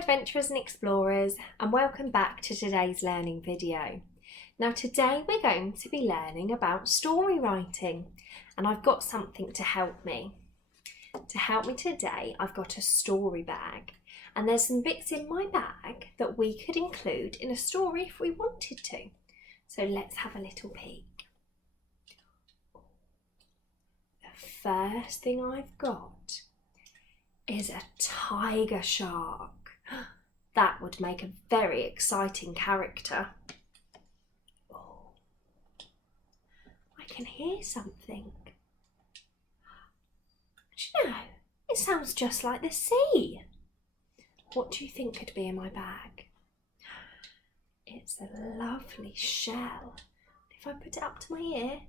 adventurers and explorers, and welcome back to today's learning video. Now today we're going to be learning about story writing, and I've got something to help me. To help me today I've got a story bag, and there's some bits in my bag that we could include in a story if we wanted to. So let's have a little peek. The first thing I've got is a tiger shark. That would make a very exciting character. Oh, I can hear something. Do you know, it sounds just like the sea. What do you think could be in my bag? It's a lovely shell. If I put it up to my ear,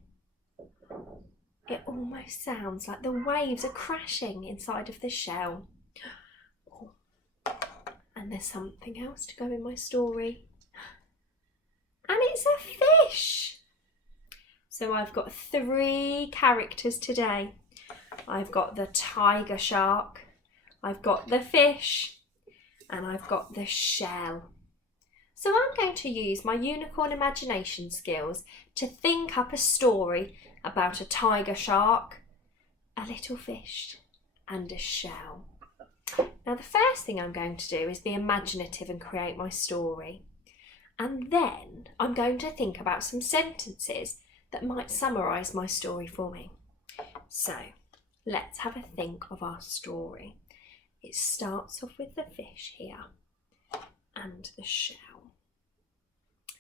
it almost sounds like the waves are crashing inside of the shell. Oh. And there's something else to go in my story. And it's a fish. So I've got 3 characters today. I've got the tiger shark, I've got the fish, and I've got the shell. So I'm going to use my unicorn imagination skills to think up a story about a tiger shark, a little fish, and a shell. Now the first thing I'm going to do is be imaginative and create my story. And then I'm going to think about some sentences that might summarise my story for me. So let's have a think of our story. It starts off with the fish here and the shell.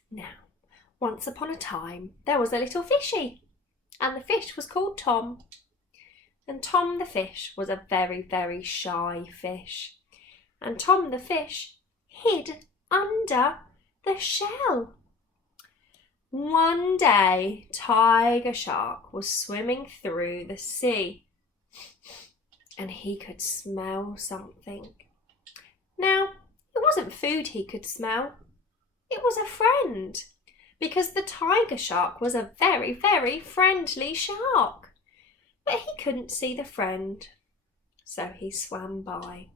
Now, once upon a time, there was a little fishy, and the fish was called Tom. And Tom the fish was a very, very shy fish. And Tom the fish hid under the shell. One day, Tiger Shark was swimming through the sea, and he could smell something. Now, it wasn't food he could smell. It was a friend, because the tiger shark was a very, very friendly shark. But he couldn't see the friend, so he swam by.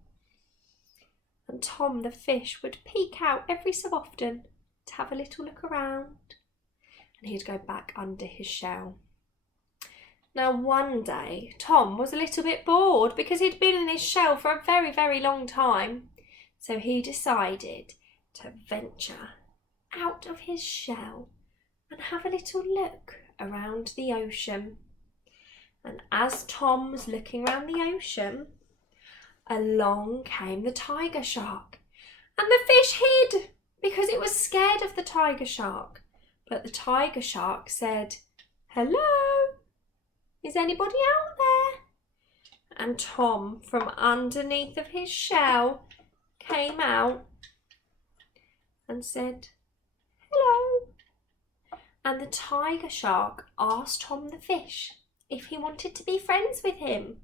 And Tom the fish would peek out every so often to have a little look around, and he'd go back under his shell. Now one day, Tom was a little bit bored because he'd been in his shell for a very, very long time. So he decided to venture out of his shell and have a little look around the ocean. And as Tom was looking around the ocean, along came the tiger shark. And the fish hid because it was scared of the tiger shark. But the tiger shark said, "Hello, is anybody out there?" And Tom, from underneath of his shell, came out and said, "Hello." And the tiger shark asked Tom the fish if he wanted to be friends with him.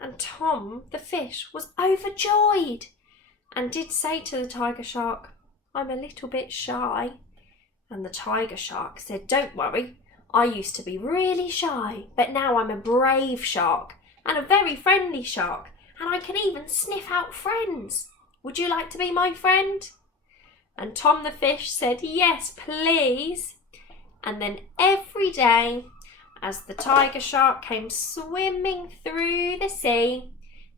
And Tom the fish was overjoyed and did say to the tiger shark, "I'm a little bit shy." And the tiger shark said, "Don't worry, I used to be really shy, but now I'm a brave shark and a very friendly shark, and I can even sniff out friends. Would you like to be my friend?" And Tom the fish said, "Yes, please." And then every day, as the tiger shark came swimming through the sea,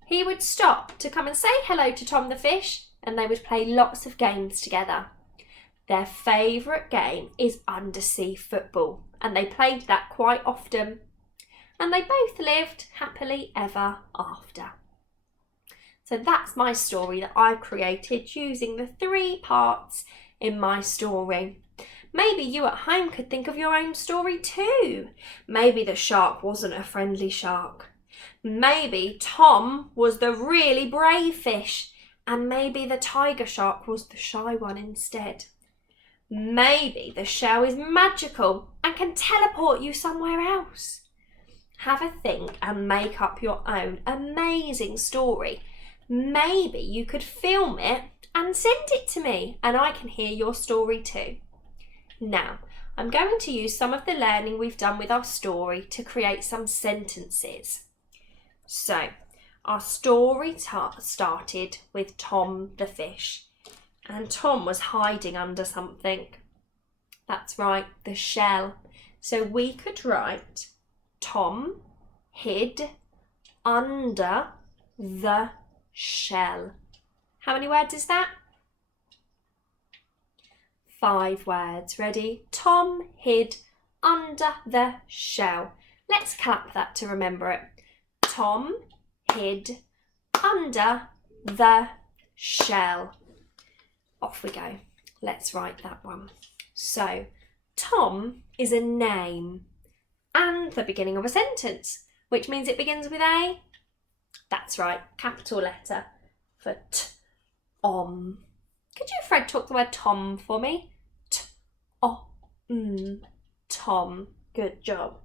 he would stop to come and say hello to Tom the fish, and they would play lots of games together. Their favourite game is undersea football, and they played that quite often. And they both lived happily ever after. So that's my story that I've created using the 3 parts in my story. Maybe you at home could think of your own story too. Maybe the shark wasn't a friendly shark. Maybe Tom was the really brave fish, and maybe the tiger shark was the shy one instead. Maybe the shell is magical and can teleport you somewhere else. Have a think and make up your own amazing story. Maybe you could film it and send it to me, and I can hear your story too. Now, I'm going to use some of the learning we've done with our story to create some sentences. So, Our story started with Tom the fish, and Tom was hiding under something. That's right, the shell. So we could write Tom hid under the shell. How many words is that? 5 words. Ready? Tom hid under the shell. Let's clap that to remember it. Tom hid under the shell. Off we go. Let's write that one. So, Tom is a name and the beginning of a sentence, which means it begins with a, that's right, capital letter for T-om. Could you, Fred, talk the word Tom for me? T-o-m, Tom. Good job.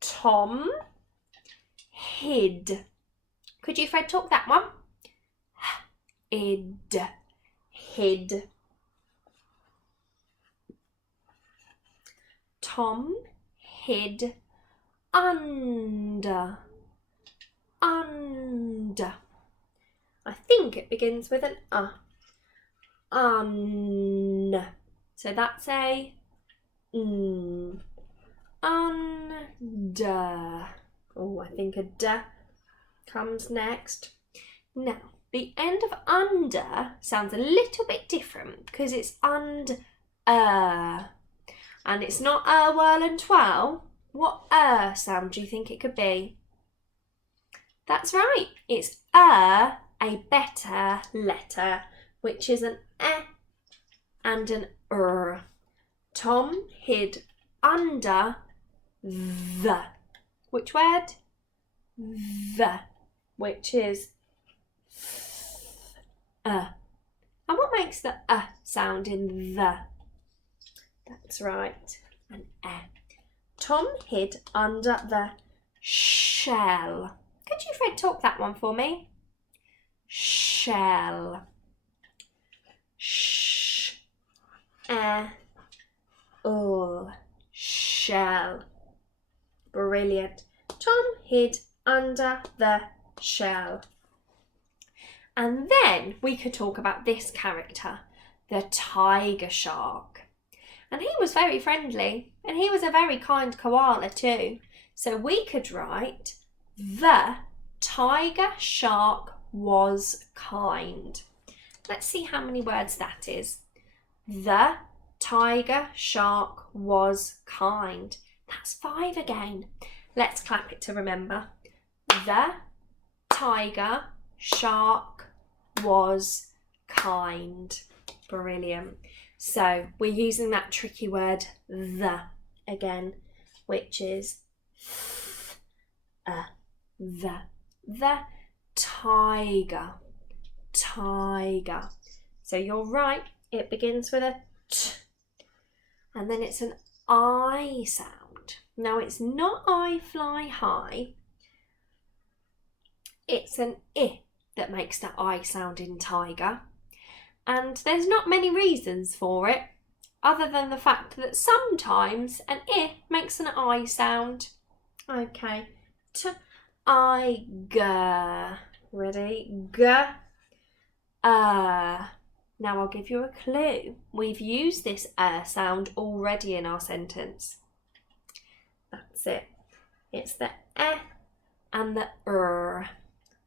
Tom hid. Could you, Fred, talk that one? Id, hid. Tom hid under. Under. I think it begins with an un. So that's a under. Oh, I think a d comes next. Now, the end of under sounds a little bit different because it's and it's not whirl and twirl. What sound do you think it could be? That's right, it's a better letter, which is an e and an Tom hid under the. Which word? The, which is And what makes the sound in the? That's right, an e. Tom hid under the shell. Could you, Fred, talk that one for me? Shell. Shell. Brilliant. Tom hid under the shell. And then we could talk about this character, the tiger shark. And he was very friendly, and he was a very kind koala too. So we could write, the tiger shark was kind. Let's see how many words that is. The tiger shark was kind. That's 5 again. Let's clap it to remember. The tiger shark was kind. Brilliant. So we're using that tricky word, the, again, which is the tiger. Tiger. So you're right, it begins with a t, and then it's an I sound. Now it's not I fly high, it's an I that makes the I sound in tiger. And there's not many reasons for it, other than the fact that sometimes an I makes an I sound. Okay, tiger. Ready? G. Now I'll give you a clue. We've used this sound already in our sentence. That's it. It's the e and the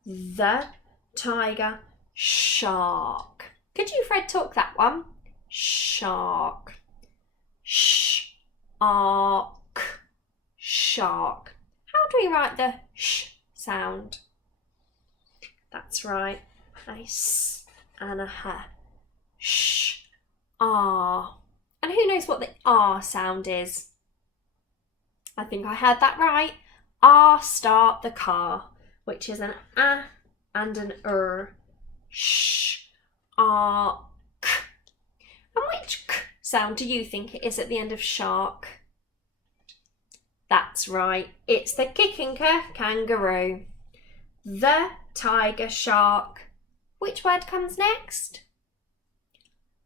The tiger shark. Could you, Fred, talk that one? Shark. Shark. Shark. How do we write the sh sound? That's right. A s and a h. R. And who knows what the R sound is? I think I heard that right. R start the car, which is an a and an Shark. And which k sound do you think it is at the end of shark? That's right, it's the kicking kangaroo. The tiger shark. Which word comes next?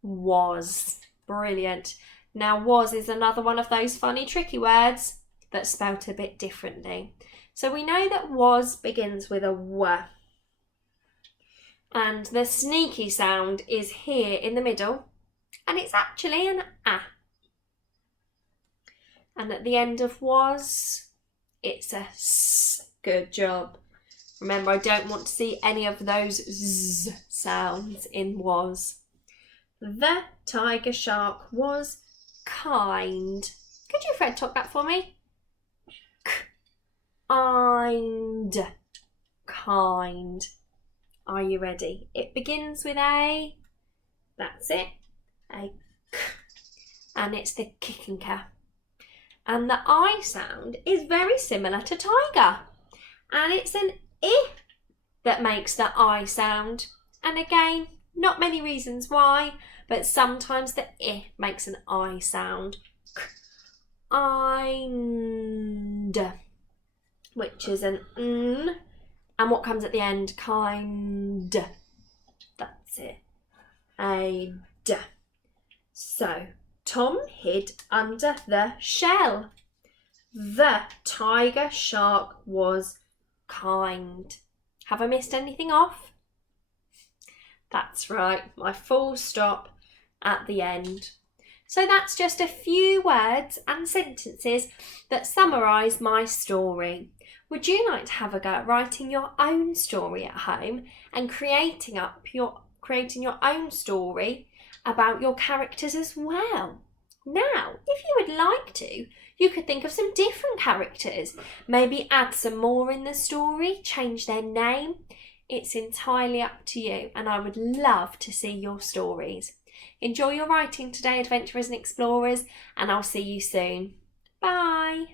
Was. Brilliant. Now was is another one of those funny tricky words that's spelt a bit differently. So we know that was begins with a W. And the sneaky sound is here in the middle. And it's actually an A. And at the end of was, it's a S. Good job. Remember, I don't want to see any of those Z sounds in was. The tiger shark was kind. Could you Fred talk that for me? Kind. Kind. Are you ready? It begins with a, that's it, a K. And it's the kickinker. And the I sound is very similar to tiger. And it's an I that makes the I sound. And again, not many reasons why, but sometimes the I makes an I sound. Kind, which is an N. And what comes at the end? Kind. That's it. A D. So, Tom hid under the shell. The tiger shark was kind. Have I missed anything off? That's right, my full stop at the end. So that's just a few words and sentences that summarise my story. Would you like to have a go at writing your own story at home and creating your own story about your characters as well? Now, if you would like to, you could think of some different characters. Maybe add some more in the story, change their name. It's entirely up to you, and I would love to see your stories. Enjoy your writing today, adventurers and explorers, and I'll see you soon. Bye.